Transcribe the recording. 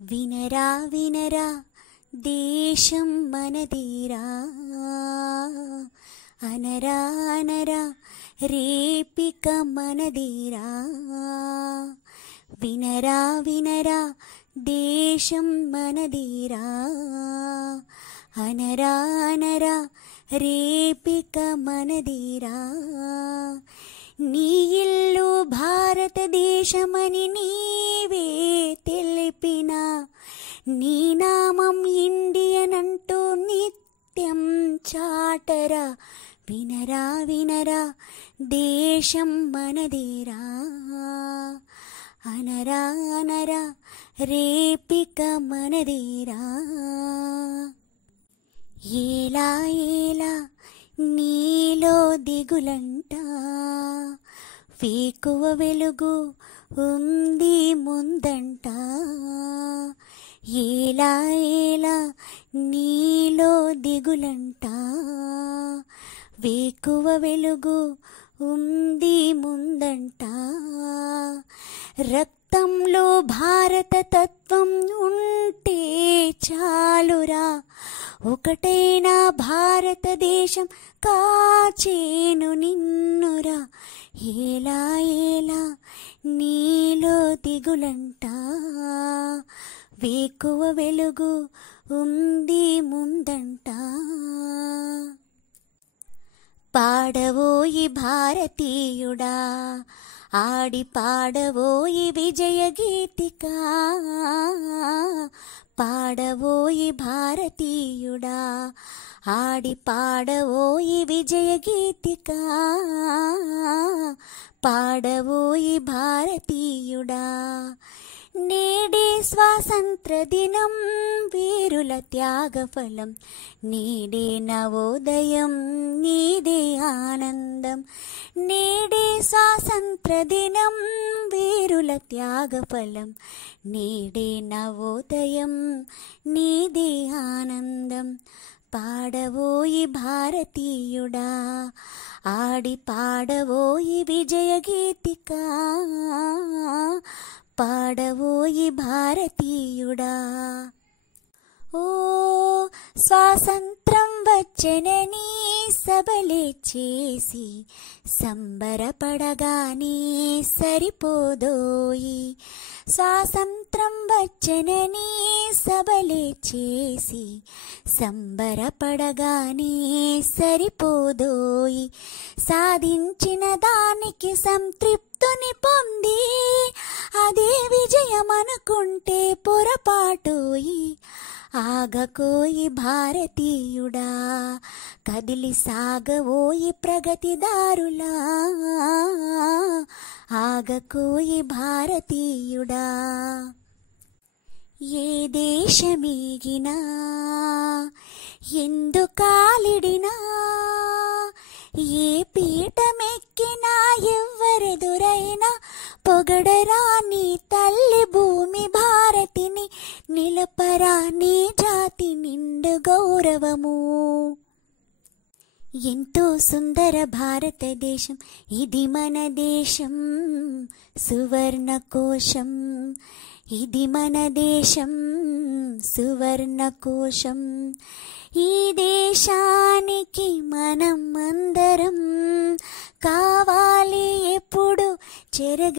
వినరా వినరా దేశం మనదేరా, అనరా అనరా రేపిక మనదేరా. వినరా వినరా దేశం మనదేరా, అనరా అనరా రేపిక మనదేరా. నీ ఇల్లు భారతదేశమని నీవే తెలిపినా, నీ నామం ఇండియన్ అంటూ నిత్యం చాటరా. వినరా వినరా దేశం మనదేరా, అనరా అనరా రేపిక మనదేరా. ఏలా ఏలా నీలో దిగులంట, వేకువ వెలుగు ఉంది ముందంట. ఏలా ఏలా నీలో దిగులంట, వేకువ వెలుగు ఉంది ముందంట. రక్తంలో భారత తత్వం ఉంటే చాలురా, ఒకటైనా భారతదేశం కాచేను నిన్నురా. ఏలా ఏలా నీలో దిగులంట, వేకువ వెలుగు ఉంది ముందంట. పాడవోయి భారతీయుడా, ఆడి పాడవోయి విజయ గీతిక. పాడవోయి భారతీయుడా, ఆడి పాడవోయి విజయ గీతిక. పాడవోయి భారతీయుడా, నేడే స్వాతంత్ర దినం వీరుల త్యాగఫలం. నేడే నవోదయం నీదే ఆనందం. నేడే స్వాతంత్ర దినం వీరుల త్యాగఫలం. నేడే నవోదయం నీదే ఆనందం. పాడవోయి భారతీయుడా, ఆడి పాడవోయి విజయ గీతిక. పాడవోయి భారతీయుడా. ఓ స్వాతంత్రం వచ్చెనని సభలే చేసి సంబరపడగానే సరిపోదోయి. స్వాతంత్రం వచ్చెనని సభలే చేసి సంబరపడగానే సరిపోదోయి. సాధించిన దానికి సంతృప్తిని పొంది అదే విజయం అనుకుంటే పొరపాటోయి. ఆగకోయి భారతీయుడా, కదిలి సాగవోయి ప్రగతిదారులా. ఆగకోయి భారతీయుడా. ఏ దేశమీగినా ఎందుకాలిడినా, ఏ పీఠమెక్కినా ఎవ్వరెదురైనా పొగడరా నీ తల్లి భూమి భారతిని. నిలపరా నీ జాతి నిండు గౌరవము. ఎంతో సుందర భారతదేశం ఇది మన దేశం, సువర్ణకోశం. ఇది మన దేశం సువర్ణకోశం. ఈ దేశానికి మనం అందరం కావాలి ఎప్పుడు చెరగ